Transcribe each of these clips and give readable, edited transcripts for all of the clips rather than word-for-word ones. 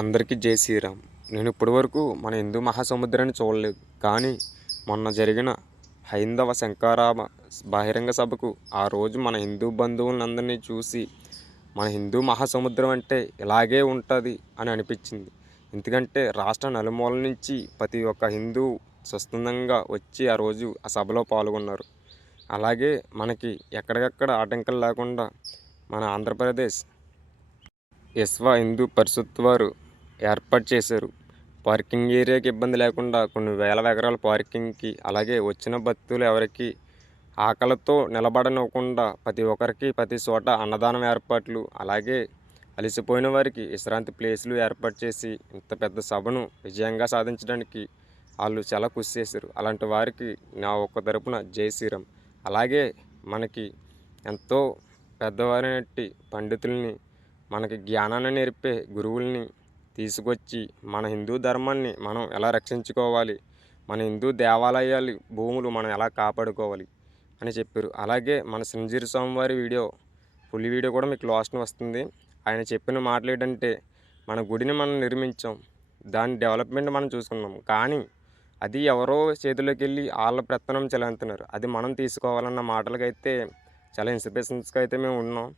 అందరికీ జై శ్రీరామ్. నేను ఇప్పటివరకు మన హిందూ మహాసముద్రాన్ని చూడలేదు. కానీ మొన్న జరిగిన హైందవ శంఖారామ బహిరంగ సభకు ఆ రోజు మన హిందూ బంధువులందరినీ చూసి మన హిందూ మహాసముద్రం అంటే ఇలాగే ఉంటుంది అని అనిపించింది. ఎందుకంటే రాష్ట్ర నలుమూల నుంచి ప్రతి ఒక్క హిందూ స్వస్థందంగా వచ్చి ఆ రోజు ఆ సభలో పాల్గొన్నారు. అలాగే మనకి ఎక్కడికక్కడ ఆటంకాలు లేకుండా మన ఆంధ్రప్రదేశ్ విశ్వ హిందూ పరిషత్ వారు ఏర్పాటు చేశారు. పార్కింగ్ ఏరియాకి ఇబ్బంది లేకుండా కొన్ని వేల ఎకరాల పార్కింగ్కి, అలాగే వచ్చిన భక్తులు ఎవరికి ఆకలితో నిలబడనివ్వకుండా ప్రతి ఒక్కరికి ప్రతి చోట అన్నదానం ఏర్పాట్లు, అలాగే అలసిపోయిన వారికి విశ్రాంతి ప్లేసులు ఏర్పాటు చేసి ఇంత పెద్ద సభను విజయంగా సాధించడానికి వాళ్ళు చాలా కృషి చేశారు. అలాంటి వారికి నా ఒక్క తరపున జై శ్రీరామ్. అలాగే మనకి ఎంతో పెద్దవారైనట్టి పండితుల్ని, మనకి జ్ఞానాన్ని నేర్పే గురువుల్ని తీసుకొచ్చి మన హిందూ ధర్మాన్ని మనం ఎలా రక్షించుకోవాలి, మన హిందూ దేవాలయాలు భూములు మనం ఎలా కాపాడుకోవాలి అని చెప్పారు. అలాగే మన సింజీరి స్వామివారి ఫుల్ వీడియో కూడా మీకు లాస్ట్ని వస్తుంది. ఆయన చెప్పిన మాటలు ఏంటంటే, మన గుడిని మనం నిర్మించాం, దాని డెవలప్మెంట్ మనం చూసుకున్నాం, కానీ అది ఎవరో చేతిలోకి వెళ్ళి వాళ్ళ పెత్తనం చెలంతున్నారు. అది మనం తీసుకోవాలన్న మాటలకైతే చాలా ఇన్స్పిరేషన్స్గా అయితే మేము ఉన్నాం.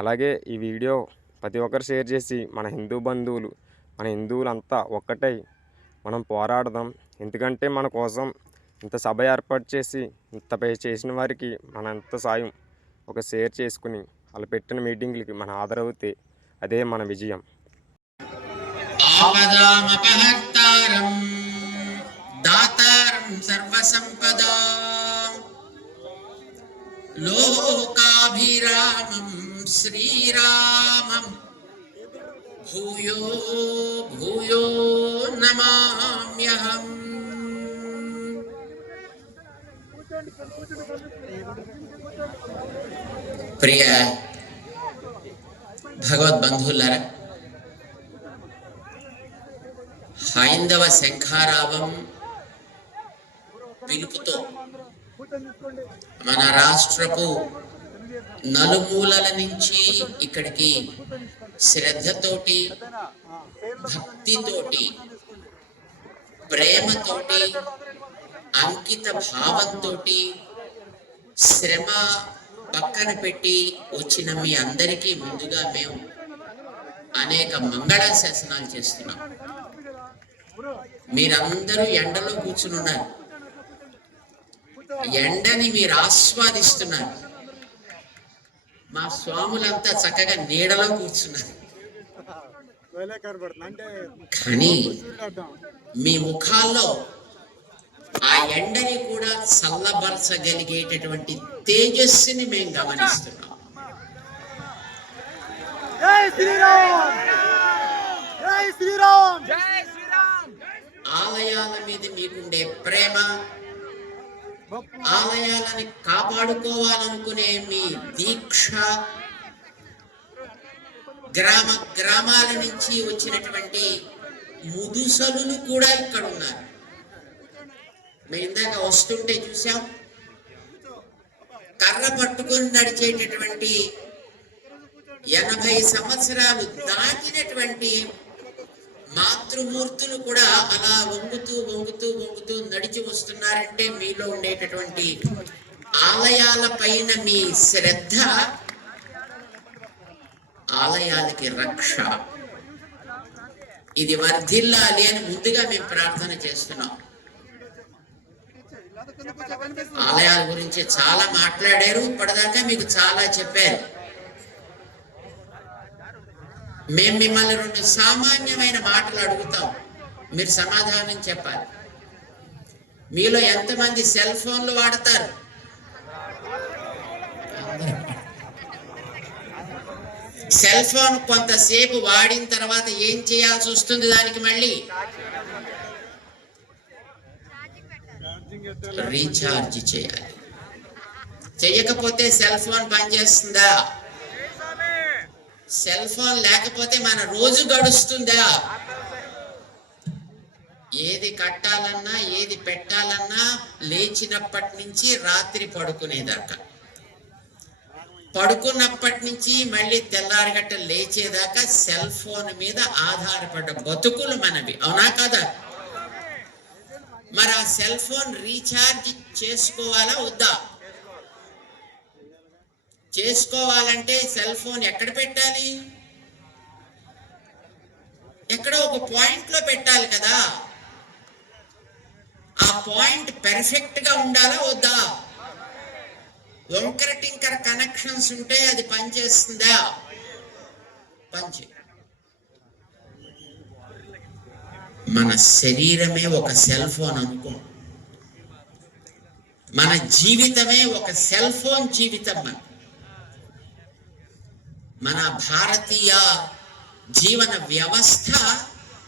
అలాగే ఈ వీడియో ప్రతి ఒక్కరు షేర్ చేసి మన హిందూ బంధువులు, మన హిందువులంతా ఒక్కటై మనం పోరాడదాం. ఎందుకంటే మన కోసం ఇంత సభ ఏర్పాటు చేసి ఇంత చేసిన వారికి మన ఎంత సాయం ఒక షేర్ చేసుకుని వాళ్ళు పెట్టిన మీటింగ్లకి మన ఆదరవుతే అదే మన విజయం. లోకాభిరామం శ్రీరామం భూయో భూయో నమామ్యహం. ప్రియ భగవద్బంధువులారా, హైందవ శంఖారావం పిలుపుతో మన రాష్ట్రపు నలుమూలల నుంచి ఇక్కడికి శ్రద్ధతోటి, భక్తితోటి, ప్రేమతోటి, అంకిత భావంతో, శ్రమ పక్కన పెట్టి వచ్చిన మీ అందరికీ ముందుగా మేము అనేక మంగళాశాసనాలు చేస్తున్నాం. మీరందరూ ఎండలో కూర్చుని ఉన్నారు, ఎండని మీరు ఆస్వాదిస్తున్నారు. మా స్వాములంతా చక్కగా నీడలో కూర్చున్నారు. కానీ మీ ముఖాల్లో ఆ ఎండని కూడా చల్లబరచగలిగేటటువంటి తేజస్సుని మేము గమనిస్తున్నాం. ఆలయాల మీద మీకుండే ప్రేమ, ఆలయాలని కాపాడుకోవాలనుకునే మీ దీక్ష, గ్రామాల నుంచి వచ్చినటువంటి ముదుసలులు కూడా ఇక్కడ ఉన్నారు. మేము ఇందాక వస్తుంటే చూసాం, కర్ర పట్టుకొని నడిచేటటువంటి 80 సంవత్సరాలు దాటినటువంటి మాతృమూర్తులు కూడా అలా వంగుతూ వంగుతూ వంగుతూ నడిచి వస్తున్నారంటే మీలో ఉండేటటువంటి ఆలయాల పైన మీ శ్రద్ధ ఆలయాలకి రక్ష. ఇది వర్ధిల్లాలి అని ముందుగా మేము ప్రార్థన చేస్తున్నాం. ఆలయాల గురించి చాలా మాట్లాడారు, ఇప్పటిదాకా మీకు చాలా చెప్పారు. మేము మిమ్మల్ని 2 సామాన్యమైన మాటలు అడుగుతాం, మీరు సమాధానం చెప్పాలి. మీలో ఎంతమంది సెల్ ఫోన్లు వాడతారు? సెల్ ఫోన్ కొంతసేపు వాడిన తర్వాత ఏం చేయాల్సి వస్తుంది? దానికి మళ్ళీ రీఛార్జ్ చేయాలి. చెయ్యకపోతే సెల్ ఫోన్ పనిచేస్తుందా? సెల్ ఫోన్ లేకపోతే మన రోజు గడుస్తుందా? ఏది కట్టాలన్నా, ఏది పెట్టాలన్నా లేచినప్పటి నుంచి రాత్రి పడుకునేదాకా పడుకున్నప్పటి నుంచి మళ్ళీ తెల్లారగట్ట లేచేదాకా సెల్ ఫోన్ మీద ఆధారపడ్డ బతుకులు మనవి, అవునా కదా? మరి ఆ సెల్ ఫోన్ రీఛార్జ్ చేసుకోవాలా వద్దా? చేసుకోవాలంటే సెల్ ఫోన్ ఎక్కడ పెట్టాలి? ఎక్కడో ఒక పాయింట్ లో పెట్టాలి కదా. ఆ పాయింట్ పెర్ఫెక్ట్ గా ఉండాలా వద్దా? వంకర టింకర కనెక్షన్స్ ఉంటే అది పనిచేస్తుందా? పనిచే మన శరీరమే ఒక సెల్ ఫోన్ అనుకో, మన జీవితమే ఒక సెల్ ఫోన్ జీవితం. మన భారతీయ జీవన వ్యవస్థ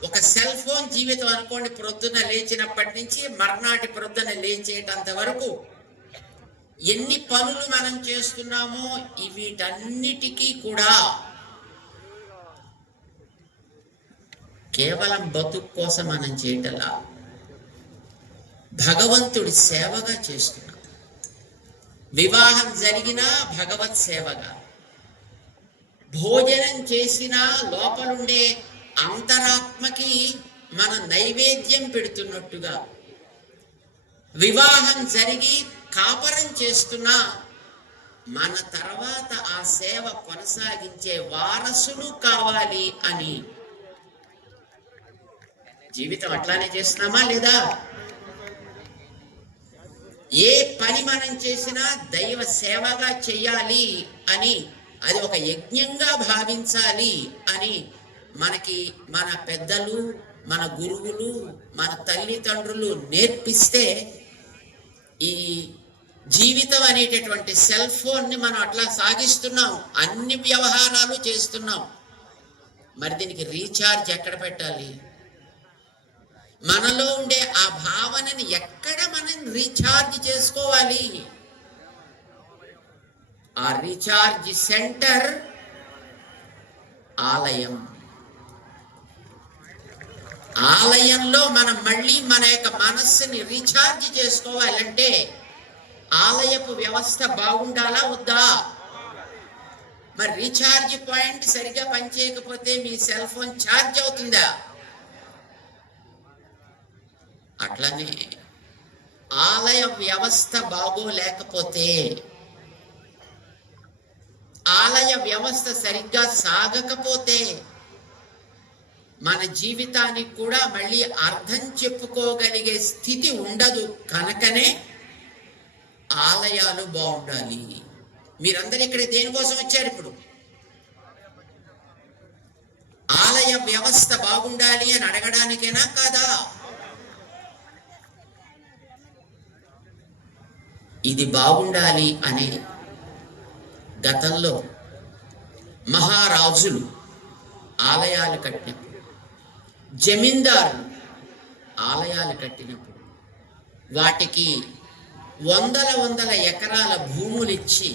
ఒక సెల్ ఫోన్ జీవితం అనుకోండి. ప్రొద్దున లేచినప్పటి నుంచి మర్నాటి ప్రొద్దున లేచేటంత వరకు ఎన్ని పనులు మనం చేస్తున్నామో వీటన్నిటికీ కూడా కేవలం బతుకు కోసం మనం చేయటలా, భగవంతుడి సేవగా చేస్తున్నాం. వివాహం జరిగినా భగవత్ సేవగా, భోజనం చేసినా లోపలుండే అంతరాత్మకి మన నైవేద్యం పెడుతున్నట్టుగా, వివాహం జరిగి కాపరం చేస్తున్నా మన తర్వాత ఆ సేవ కొనసాగించే వారసులు కావాలి అని జీవితం అట్లానే చేస్తున్నామా లేదా? ఏ పని మనం చేసినా దైవ సేవగా చెయ్యాలి అని, అది ఒక యజ్ఞంగా భావించాలి అని మనకి మన పెద్దలు, మన గురువులు, మన తల్లిదండ్రులు నేర్పిస్తే ఈ జీవితం అనేటటువంటి సెల్ ఫోన్ని మనం అట్లా సాగిస్తున్నాం, అన్ని వ్యవహారాలు చేస్తున్నాం. మరి దీనికి రీఛార్జ్ ఎక్కడ పెట్టాలి? మనలో ఉండే ఆ భావనని ఎక్కడ మనం రీఛార్జ్ చేసుకోవాలి? ఆ రీఛార్జ్ సెంటర్ ఆలయం. ఆలయంలో మనం మళ్ళీ మన యొక్క మనస్సుని రీఛార్జ్ చేసుకోవాలంటే ఆలయపు వ్యవస్థ బాగుండాలా వద్దా? మరి రీఛార్జ్ పాయింట్ సరిగ్గా పనిచేయకపోతే మీ సెల్ ఫోన్ ఛార్జ్ అవుతుందా? అట్లనే ఆలయ వ్యవస్థ బాగోలేకపోతే, ఆలయ వ్యవస్థ సరిగ్గా సాగకపోతే మన జీవితానికి కూడా మళ్ళీ అర్థం చెప్పుకోగలిగే స్థితి ఉండదు. కనుకనే ఆలయాలు బాగుండాలి. మీరందరూ ఇక్కడ దేనికోసం వచ్చారు? ఇప్పుడు ఆలయ వ్యవస్థ బాగుండాలి అని అడగడానికేనా కాదా? ఇది బాగుండాలి అనే గతంలో మహారాజులు ఆలయాలు కట్టినప్పుడు, జమీందారులు ఆలయాలు కట్టినప్పుడు వాటికి వందల ఎకరాల భూములిచ్చి,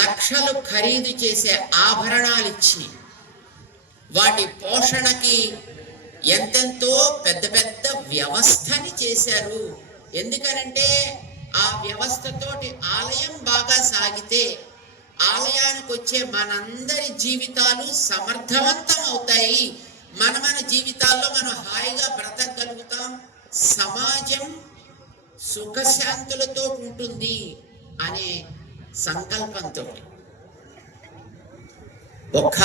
లక్షలు ఖరీదు చేసే ఆభరణాలిచ్చి, వాటి పోషణకి ఎంతెంతో పెద్ద పెద్ద వ్యవస్థని చేశారు. ఎందుకనంటే ఆ వ్యవస్థతోటి ఆలయం బాగా సాగితే ఆలయానికి వచ్చే మనందరి జీవితాలు సమర్థవంతం అవుతాయి. మన జీవితాల్లో మనం హాయిగా బ్రతకగలుగుతాం, సమాజం సుఖశాంతులతో ఉంటుంది అనే సంకల్పంతో ఒక్క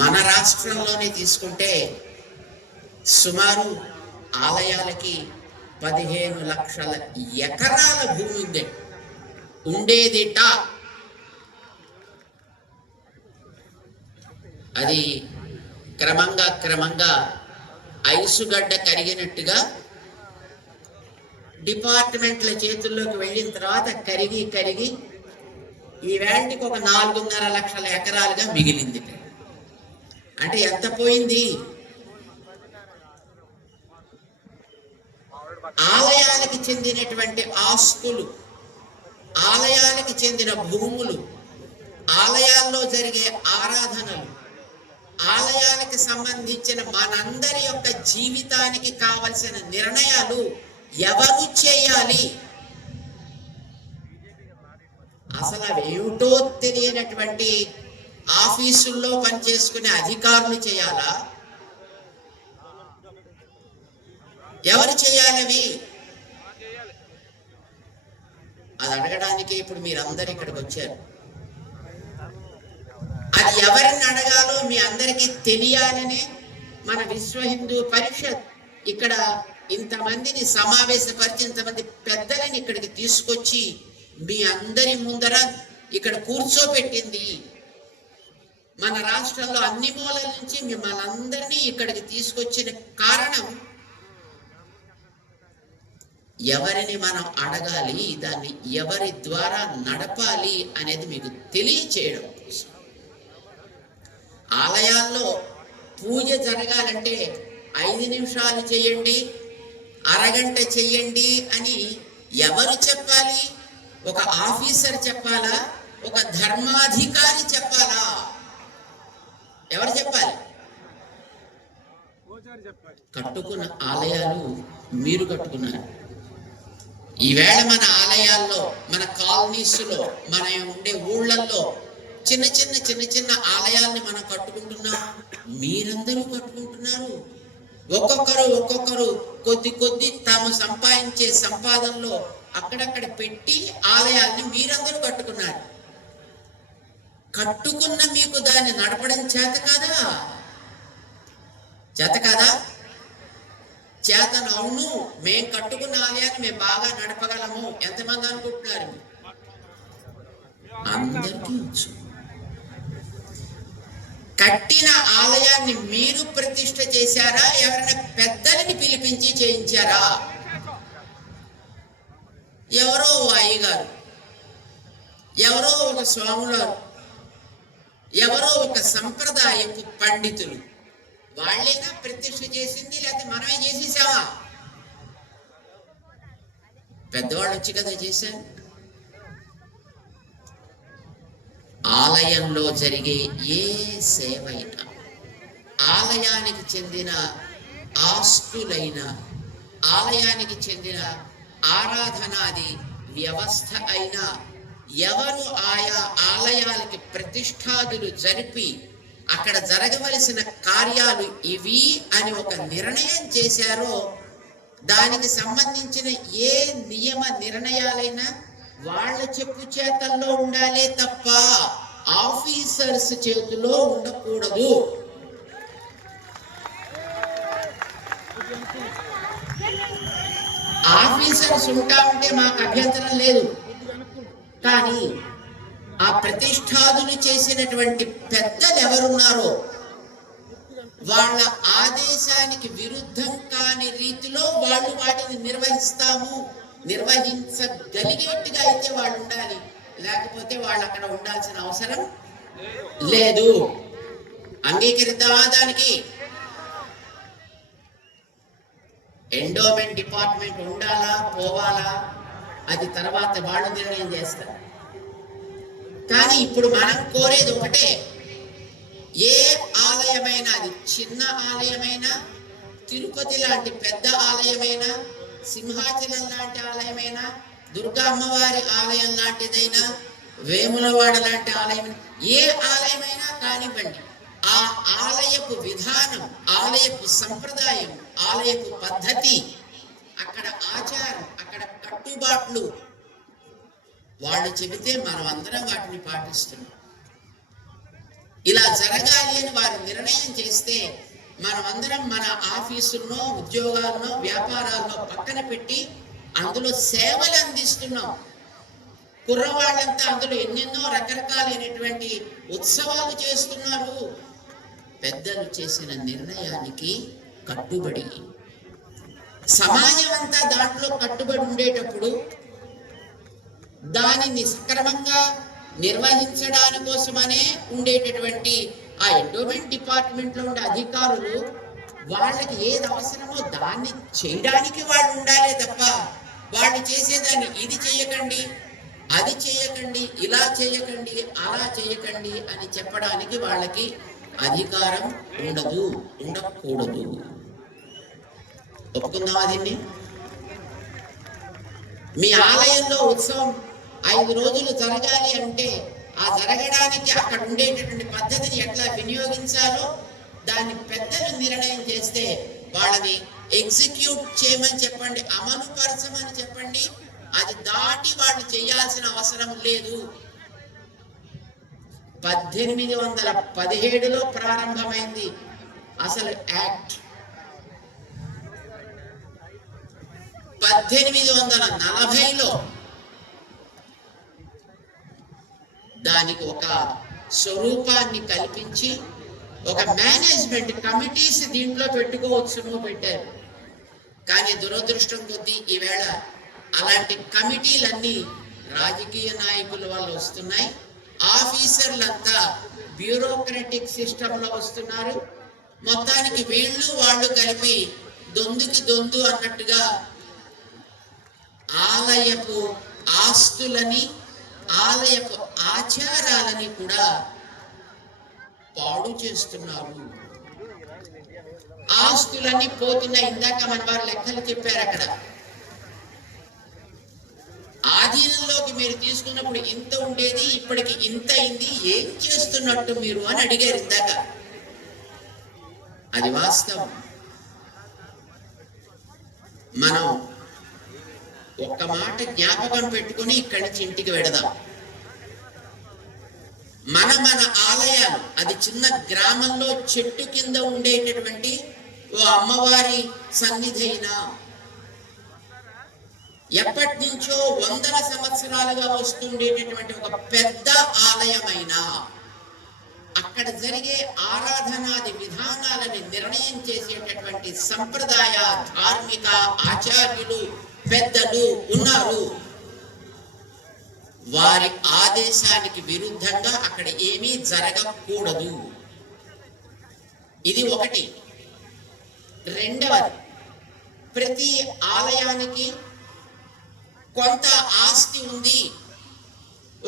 మన రాష్ట్రంలోనే తీసుకుంటే సుమారు ఆలయాలకి 15 లక్షల ఎకరాల భూమి ఉంది ఉండేదిట. అది క్రమంగా ఐసుగడ్డ కరిగినట్టుగా డిపార్ట్మెంట్ల చేతుల్లోకి వెళ్ళిన తర్వాత కరిగి ఈ వేళకి ఒక 4.5 లక్షల ఎకరాలుగా మిగిలింది. అంటే ఎంత పోయింది? ఆలయాలకి చెందినటువంటి ఆస్తులు, ఆలయాలకి చెందిన భూములు, ఆలయాల్లో జరిగే ఆరాధనలు, ఆలయాలకు సంబంధించిన మనందరి యొక్క జీవితానికి కావలసిన నిర్ణయాలు ఎవరు చేయాలి? అసలు అవి ఏమిటో తెలియనటువంటి ఆఫీసుల్లో పనిచేసుకునే అధికారులు చేయాలా? ఎవరు చేయాలవి? అది అడగడానికి ఇప్పుడు మీరందరూ ఇక్కడికి వచ్చారు. అది ఎవరిని అడగాలో మీ అందరికీ తెలియాలని మన విశ్వ హిందూ పరిషత్ ఇక్కడ ఇంతమందిని సమావేశపరిచి ఇంతమంది పెద్దలని ఇక్కడికి తీసుకొచ్చి మీ అందరి ముందర ఇక్కడ కూర్చోబెట్టింది. మన రాష్ట్రంలో అన్ని మూలల నుంచి మిమ్మల్ని అందరినీ ఇక్కడికి తీసుకొచ్చిన కారణం ఎవరిని మనం అడగాలి, దాన్ని ఎవరి ద్వారా నడపాలి అనేది మీకు తెలియచేయడం కోసం. ఆలయాల్లో పూజ జరగాలంటే 5 నిమిషాలు చేయండి, అరగంట చెయ్యండి అని ఎవరు చెప్పాలి? ఒక ఆఫీసర్ చెప్పాలా? ఒక ధర్మాధికారి చెప్పాలా? ఎవరు చెప్పాలి? కట్టుకున్న ఆలయాలు మీరు కట్టుకున్నారు. ఈవేళ మన ఆలయాల్లో, మన కాలనీస్లో, మన ఉండే ఊళ్ళల్లో చిన్న చిన్న ఆలయాల్ని మనం కట్టుకుంటున్నాం. మీరందరూ కట్టుకుంటున్నారు. ఒక్కొక్కరు కొద్ది తాము సంపాదించే సంపాదనలో అక్కడక్కడ పెట్టి ఆలయాల్ని మీరందరూ కట్టుకున్నారు. కట్టుకున్న మీకు దాన్ని నడపడం చేత కాదా? చేతను. అవును, మేం కట్టుకున్న ఆలయాన్ని మేము బాగా నడపగలము. ఎంతమంది అనుకుంటున్నారు? అందరికీ వచ్చు. కట్టిన ఆలయాన్ని మీరు ప్రతిష్ఠ చేశారా? ఎవరైనా పెద్దలని పిలిపించి చేయించారా? ఎవరో అయ్యగారు, ఎవరో ఒక స్వాములారు, ఎవరో ఒక సంప్రదాయపు పండితులు వాళ్ళేనా ప్రతిష్ఠ చేసింది? లేకపోతే మనమే చేసేసావా? పెద్దవాళ్ళు వచ్చి కదా చేశారు. ఆలయంలో జరిగే ఏ సేవైనా, ఆలయానికి చెందిన ఆస్తులైన, ఆలయానికి చెందిన ఆరాధనాది వ్యవస్థ అయినా, ఎవరు ఆయా ఆలయాలకి ప్రతిష్ఠాదులు జరిపి అక్కడ జరగవలసిన కార్యాలు ఇవి అని ఒక నిర్ణయం చేశారో, దానికి సంబంధించిన ఏ నియమ నిర్ణయాలైనా వాళ్ళ చెప్పు చేతల్లో ఉండాలే తప్ప ఆఫీసర్స్ చేతిలో ఉండకూడదు. ఆఫీసర్స్ ఉంటా ఉంటే మాకు అభ్యంతరం లేదు. కానీ ఆ ప్రతిష్ఠాదులు చేసినటువంటి పెద్దలు ఎవరున్నారో వాళ్ళ ఆదేశానికి విరుద్ధం కాని రీతిలో వాళ్ళు వాటిని నిర్వహించగలిగేట్టుగా అయితే వాళ్ళు ఉండాలి. లేకపోతే వాళ్ళు అక్కడ ఉండాల్సిన అవసరం లేదు. అంగీకరిద్దామా? దానికి ఎండోమెంట్ డిపార్ట్మెంట్ ఉండాలా పోవాలా అది తర్వాత వాళ్ళు నిర్ణయం చేస్తారు. కానీ ఇప్పుడు మనం కోరేది ఒకటే, ఏ ఆలయమైనా, అది చిన్న ఆలయమైనా, తిరుపతి లాంటి పెద్ద ఆలయమైనా, సింహాచలం లాంటి ఆలయమైనా, దుర్గా అమ్మవారి ఆలయం లాంటిదైనా, వేములవాడ లాంటి ఆలయం, ఏ ఆలయమైనా కానివ్వండి, ఆ ఆలయపు విధానం, ఆలయపు సంప్రదాయం, ఆలయపు పద్ధతి, అక్కడ ఆచారం, అక్కడ కట్టుబాట్లు వాళ్ళు చెబితే మనం అందరం వాటిని పాటిస్తున్నాం. ఇలా జరగాలి అని వారు నిర్ణయం చేస్తే మనం అందరం మన ఆఫీసుల్లో, ఉద్యోగాల్లో, వ్యాపారాల్లో పక్కన పెట్టి అందులో సేవలు అందిస్తున్నాం. కుర్రవాళ్ళంతా అందులో ఎన్నెన్నో రకరకాలైనటువంటి ఉత్సవాలు చేస్తున్నారు. పెద్దలు చేసిన నిర్ణయానికి కట్టుబడి సమాజం అంతా దాంట్లో కట్టుబడి ఉండేటప్పుడు దానిని సక్రమంగా నిర్వహించడాని కోసమనే ఉండేటటువంటి ఆ ఎండోమెంట్ డిపార్ట్మెంట్లో ఉండే అధికారులు వాళ్ళకి ఏది అవసరమో దాన్ని చేయడానికి వాళ్ళు ఉండాలే తప్ప వాళ్ళు చేసేదాన్ని ఇది చేయకండి, అది చేయకండి, ఇలా చేయకండి, అలా చేయకండి అని చెప్పడానికి వాళ్ళకి అధికారం ఉండదు, ఉండకూడదు. ఒప్పుకుందామా దీన్ని? మీ ఆలయంలో ఉత్సవం 5 రోజులు జరగాలి అంటే ఆ జరగడానికి అక్కడ ఉండేటటువంటి పద్ధతిని ఎట్లా వినియోగించాలో దాన్ని పెద్దలు నిర్ణయం చేస్తే వాళ్ళని ఎగ్జిక్యూట్ చేయమని చెప్పండి, అమలు పరచమని చెప్పండి. అది దాటి వాళ్ళు చేయాల్సిన అవసరం లేదు. 1817లో ప్రారంభమైంది అసలు యాక్ట్. 1840లో దానికి ఒక స్వరూపాన్ని కల్పించి ఒక మేనేజ్మెంట్ కమిటీస్ దీంట్లో పెట్టుకోవచ్చును పెట్టారు. కానీ దురదృష్టం కొద్దీ ఈవేళ అలాంటి కమిటీలన్నీ రాజకీయ నాయకుల వల్ల వస్తున్నాయి. ఆఫీసర్లంతా బ్యూరోక్రటిక్ సిస్టంలో వస్తున్నారు. మొత్తానికి వీళ్ళు వాళ్ళు కలిపి దొందుకి దొందు అన్నట్టుగా ఆలయపు ఆస్తులని ఆలయపు ఆచారాలని కూడా పాడు చేస్తున్నారు. ఆస్తులన్నీ పోతున్నాయి. ఇందాక మన వారు లెక్కలు చెప్పారు. అక్కడ ఆధీనంలోకి మీరు తీసుకున్నప్పుడు ఇంత ఉండేది, ఇప్పటికి ఇంత అయింది, ఏం చేస్తున్నట్టు మీరు అని అడిగారు ఇందాక. అది వాస్తవం. మనం ఒక్క మాట జ్ఞాపకం పెట్టుకుని ఇక్కడి నుంచి ఇంటికి వెడదాం. మన ఆలయాలు, అది చిన్న గ్రామంలో చెట్టు కింద ఉండేటటువంటి ఓ అమ్మవారి సన్నిధి అయినా, ఎప్పటి నుంచో వందల సంవత్సరాలుగా వస్తుండేటటువంటి ఒక పెద్ద ఆలయమైనా, అక్కడ జరిగే ఆరాధనాది విధానాలని నిర్ణయం చేసేటటువంటి సంప్రదాయ ధార్మిక ఆచార్యులు పెద్దలు ఉన్నారు. వారి ఆదేశానికి విరుద్ధంగా అక్కడ ఏమీ జరగకూడదు. ఇది ఒకటి. రెండవది, ప్రతి ఆలయానికి కొంత ఆస్తి ఉంది.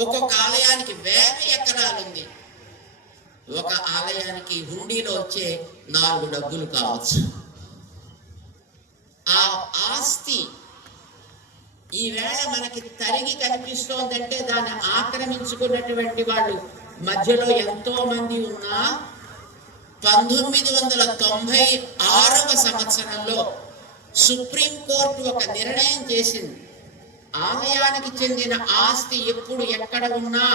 ఒక్కొక్క ఆలయానికి 1000 ఎకరాలు ఉంది. ఒక ఆలయానికి హుండీలో వచ్చే 4 డబ్బులు కావచ్చు. ఆ ఆస్తి ఈవేళ మనకి తరిగి కనిపిస్తోందంటే దాన్ని ఆక్రమించుకున్నటువంటి వాళ్ళు మధ్యలో ఎంతో మంది ఉన్నా 1996వ సంవత్సరంలో సుప్రీంకోర్టు ఒక నిర్ణయం చేసింది. ఆలయానికి చెందిన ఆస్తి ఎప్పుడు ఎక్కడ ఉన్నా,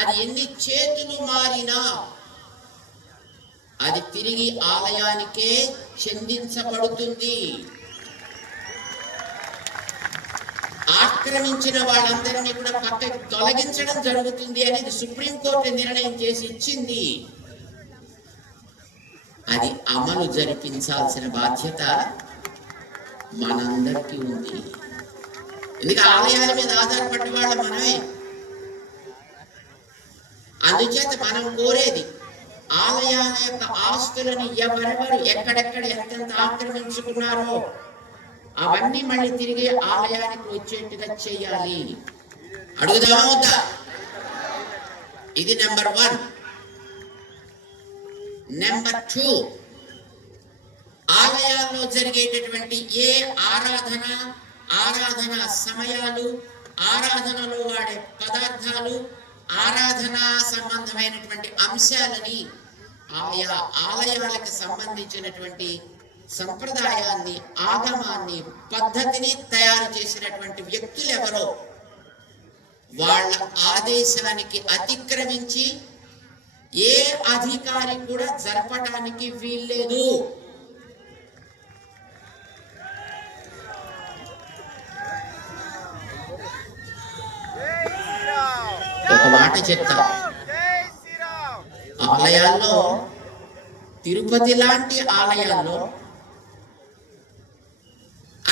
అది ఎన్ని చేతులు మారినా, అది తిరిగి ఆలయానికే చెందించబడుతుంది. ఆక్రమించిన వాళ్ళందరినీ కూడా పక్కకి తొలగించడం జరుగుతుంది అనేది సుప్రీంకోర్టు నిర్ణయం చేసి ఇచ్చింది. అది అమలు జరిపించాల్సిన బాధ్యత మనందరికీ ఉంది. ఎందుకంటే ఆలయాల మీద ఆధారపడ్డ వాళ్ళ మనమే. అందుచేత మనం కోరేది, ఆలయాల యొక్క ఆస్తులను ఎవరెవరు ఎక్కడెక్కడ ఎంతెంత ఆక్రమించుకున్నారో అవన్నీ మళ్ళీ తిరిగి ఆలయానికి వచ్చేట్టుగా చేయాలి. అడుగుదామా వద్దా? ఇది నెంబర్ 1. నెంబర్ 2, ఆలయాల్లో జరిగేటటువంటి ఏ ఆరాధన సమయాలు, ఆరాధనలో వాడే పదార్థాలు, ఆరాధనా సంబంధమైనటువంటి అంశాలని ఆయా ఆలయాలకు సంబంధించినటువంటి సంప్రదాయాన్ని, ఆగమాన్ని, పద్ధతిని తయారు చేసినటువంటి వ్యక్తులు ఎవరో వాళ్ళ ఆదేశానికి అతిక్రమించి ఏ అధికారి కూడా జరపడానికి వీల్లేదు. ఒక మాట చెప్తా, ఆలయాల్లో, తిరుపతి లాంటి ఆలయాల్లో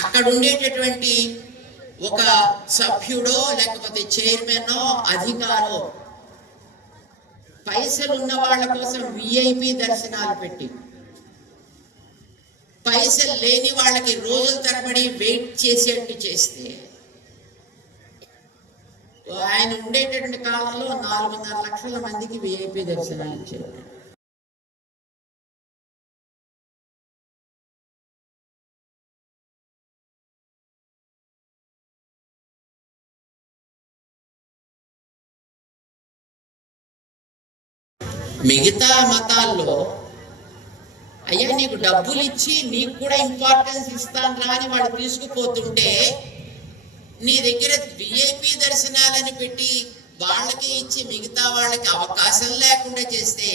అక్కడ ఉండేటటువంటి ఒక సభ్యుడో లేకపోతే చైర్మనో అధికారో పైసలు ఉన్న వాళ్ళ కోసం విఐపి దర్శనాలు పెట్టి, పైసలు లేని వాళ్ళకి రోజుల తరబడి వెయిట్ చేసేట్టు చేస్తే, ఆయన ఉండేటటువంటి కాలంలో 4.5 లక్షల మందికి విఐపి దర్శనాలు ఇచ్చారు. మిగతా మతాల్లో అయ్యా నీకు డబ్బులు ఇచ్చి నీకు కూడా ఇంపార్టెన్స్ ఇస్తాను రా అని వాళ్ళు తీసుకుపోతుంటే నీ దగ్గర విఐపి దర్శనాలని పెట్టి వాళ్ళకి ఇచ్చి మిగతా వాళ్ళకి అవకాశం లేకుండా చేస్తే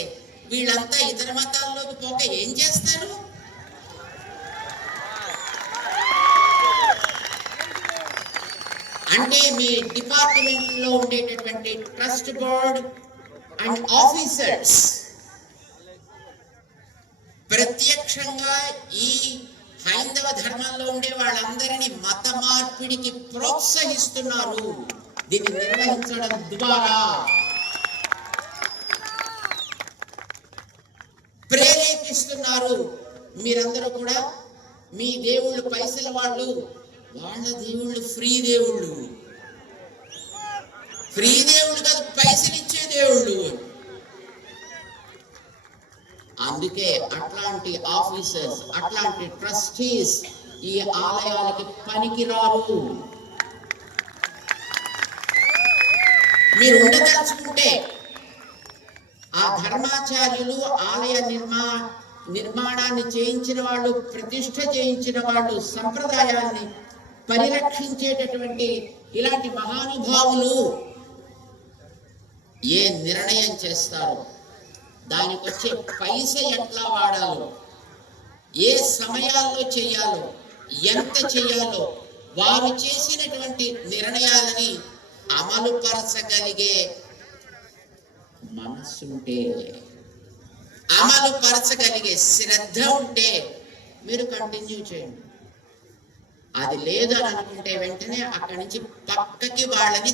వీళ్ళంతా ఇతర మతాల్లోకి పోక ఏం చేస్తారు? అంటే మీ డిపార్ట్మెంట్ లో ఉండేటటువంటి ట్రస్ట్ బోర్డ్ అండ్ ఆఫీసర్స్ ప్రత్యక్షంగా ఈ హైందవ ధర్మంలో ఉండే వాళ్ళందరినీ మత మార్పిడికి ప్రోత్సహిస్తున్నారు. దీన్ని నిర్వహించడం ద్వారా ప్రేరేపిస్తున్నారు. మీరందరూ కూడా మీ దేవుళ్ళు పైసల వాళ్ళు, వాళ్ళ దేవుళ్ళు ఫ్రీ దేవుళ్ళు. ఫ్రీ దేవుళ్ళు కాదు, పైసలు ఇచ్చే దేవుళ్ళు. అందుకే అట్లాంటి ఆఫీసర్స్, అట్లాంటి ట్రస్టీస్ ఈ ఆలయాలకి పనికిరారు. మీరు ఉండదలుచుకుంటే ఆ ధర్మాచార్యులు, ఆలయ నిర్మాణాన్ని చేయించిన వాళ్ళు, ప్రతిష్ఠ చేయించిన వాళ్ళు, సంప్రదాయాన్ని పరిరక్షించేటటువంటి ఇలాంటి మహానుభావులు ఏ నిర్ణయం చేస్తారో, దానికి వచ్చే పైస ఎట్లా వాడాలో, ఏ సమయాల్లో చేయాలో, ఎంత చేయాలో, వారు చేసినటువంటి నిర్ణయాలని అమలు పరచగలిగే మనస్సుంటే, అమలు పరచగలిగే శ్రద్ధ ఉంటే మీరు కంటిన్యూ చేయండి. అది లేదు అని అనుకుంటే వెంటనే అక్కడి నుంచి పక్కకి వాళ్ళని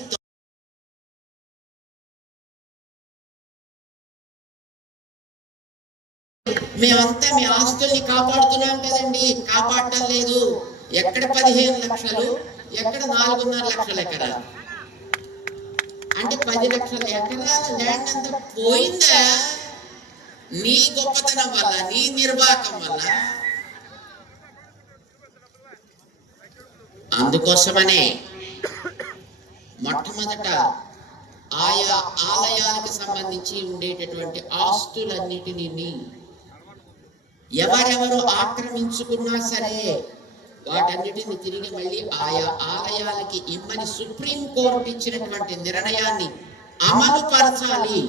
మేమంతా మీ ఆస్తుల్ని కాపాడుతున్నాం కదండి, కాపాడటం లేదు. ఎక్కడ 15 లక్షలు, ఎక్కడ 4.5 లక్షల ఎకరాలు, అంటే 10 లక్షల ఎకరాల ల్యాండ్ అంతా పోయిందా నీ గొప్పతనం వల్ల, నీ నిర్వాహకం వల్ల. అందుకోసమనే మొట్టమొదట ఆయా ఆలయాలకు సంబంధించి ఉండేటటువంటి ఆస్తులన్నిటినీ ఎవరెవరు ఆక్రమించుకున్నా సరే వాటన్నిటిని తిరిగి మళ్ళీ ఆయా ఆలయాలకి ఇమ్మని సుప్రీం కోర్టు ఇచ్చినటువంటి నిర్ణయాన్ని అమలు పరచాలి.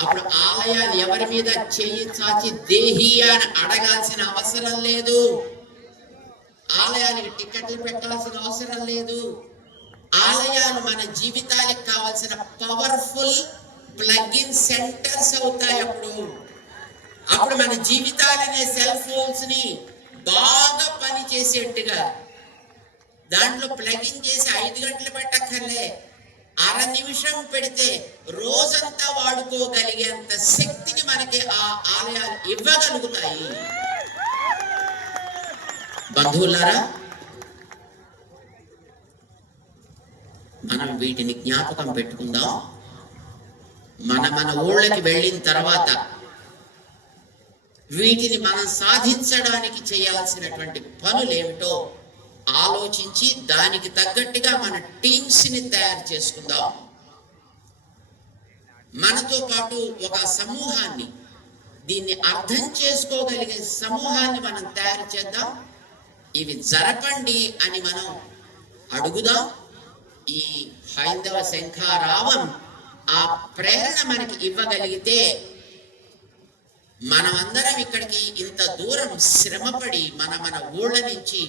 అప్పుడు ఆలయాలు ఎవరి మీద చెయ్యి చాచి దేహి అని అడగాల్సిన అవసరం లేదు. ఆలయానికి టికెట్లు పెట్టాల్సిన అవసరం లేదు. ఆలయాలు మన జీవితానికి కావాల్సిన పవర్ఫుల్ ప్లగ్ ఇన్ సెంటర్స్ అవుతాయి. అప్పుడు మన జీవితాలనే సెల్ ఫోన్స్ ని బాగా పని చేసేట్టుగా దాంట్లో ప్లగ్ ఇన్ చేసి 5 గంటలు పెట్టక్కర్లే, 1/2 నిమిషం పెడితే రోజంతా వాడుకోగలిగేంత శక్తిని మనకి ఆ ఆలయాలు ఇవ్వగలుగుతాయి. బంధువులారా, మనం వీటిని జ్ఞాపకం పెట్టుకుందాం. మన ఊళ్ళకి వెళ్ళిన తర్వాత వీటిని మనం సాధించడానికి చేయాల్సినటువంటి పనులేమిటో ఆలోచించి దానికి తగ్గట్టుగా మన టీమ్స్ ని తయారు చేసుకుందాం. మనతో పాటు ఒక సమూహాన్ని, దీన్ని అర్థం చేసుకోగలిగే సమూహాన్ని మనం తయారు చేద్దాం. ఇవి జరపండి అని మనం అడుగుదాం. ఈ హైందవ శంఖారావం ఆ ప్రేరణ మనకి ఇవ్వగలిగితే మనమందరం ఇక్కడికి ఇంత దూరం శ్రమపడి మన ఊళ్ళ నుంచి,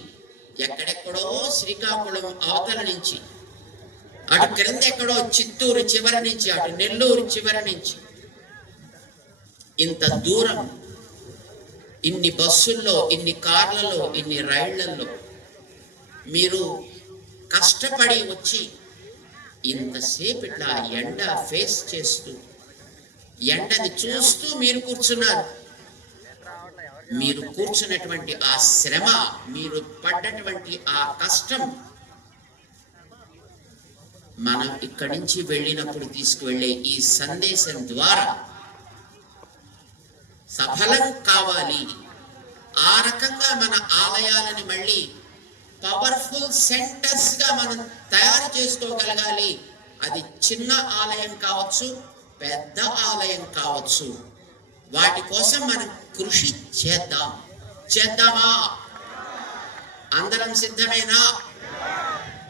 ఎక్కడెక్కడో శ్రీకాకుళం అవతల నుంచి, అటు క్రింద ఎక్కడో చిత్తూరు చివరి నుంచి, అటు నెల్లూరు చివరి నుంచి ఇంత దూరం ఇన్ని బస్సుల్లో, ఇన్ని కార్లలో, ఇన్ని రైళ్లలో మీరు కష్టపడి వచ్చి ఇంతసేపు ఇట్లా ఎండ ఫేస్ చేస్తూ, ఎండని చూస్తూ మీరు కూర్చున్నారు. మీరు కూర్చున్నటువంటి ఆ శ్రమ, మీరు పడ్డటువంటి ఆ కష్టం మనం ఇక్కడి నుంచి వెళ్ళినప్పుడు తీసుకువెళ్ళే ఈ సందేశం ద్వారా సఫలం కావాలి. ఆ రకంగా మన ఆలయాలని మళ్ళీ పవర్ఫుల్ సెంటర్స్ గా మనం తయారు చేసుకోగలగాలి. అది చిన్న ఆలయం కావచ్చు, పెద్ద ఆలయం కావచ్చు, వాటి కోసం మనం కృషి చేద్దామా? అందరం సిద్ధమేనా?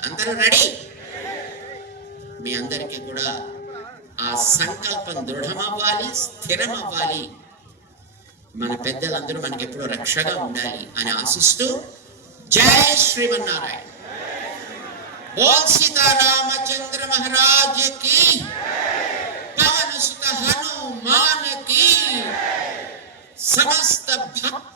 అందరూ రెడీ? మీ అందరికీ కూడా ఆ సంకల్పం దృఢమవ్వాలి, స్థిరమవ్వాలి. మన పెద్దలందరూ మనకి ఎప్పుడూ రక్షగా ఉండాలి అని ఆశిస్తూ జై శ్రీమన్నారాయణ. బోల్ సీతారామచంద్ర మహారాజ్ కి, పవన సుత హనుమాన్ కి, సమస్త భక్త